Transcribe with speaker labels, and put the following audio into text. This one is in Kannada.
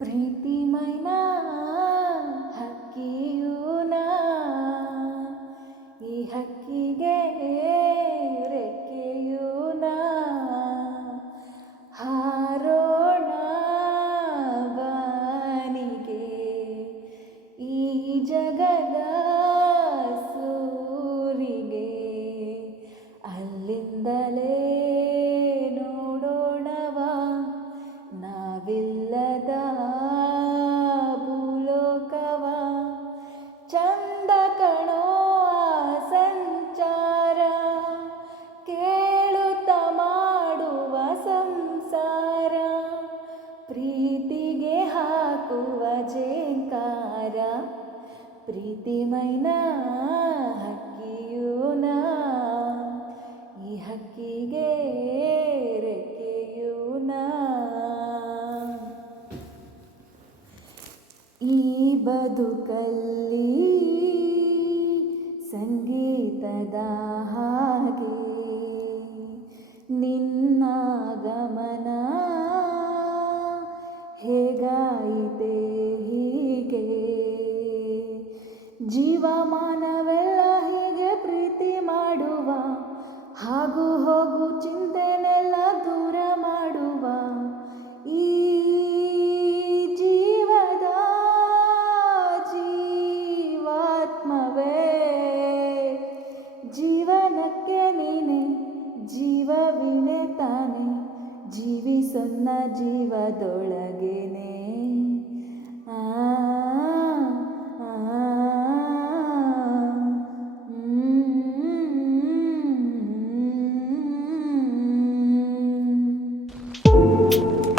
Speaker 1: ಪ್ರೀತಿಮೈನ ಹಾಕುವ ಜೇಂಕಾರ ಪ್ರೀತಿಮೈನ ಹಕ್ಕಿಯೂನ ಈ ಹಕ್ಕಿಗೆ ರೆಕ್ಕೆಯೂನ. ಈ ಬದುಕಲ್ಲಿ ಸಂಗೀತದ ಹಾಗೆ ಜೀವಮಾನವೆಲ್ಲ ಹೀಗೆ ಪ್ರೀತಿ ಮಾಡುವ, ಹಾಗೂ ಹೋಗು ಚಿಂತೆನೆಲ್ಲ ದೂರ ಮಾಡುವ. ಈ ಜೀವದ ಜೀವಾತ್ಮವೇ. ಜೀವನಕ್ಕೆ ನೀನೆ, ಜೀವವಿನೆ ತಾನೆ, ಜೀವಿಸೊನ್ನ ಜೀವದೊಳಗೇನೆ. うん。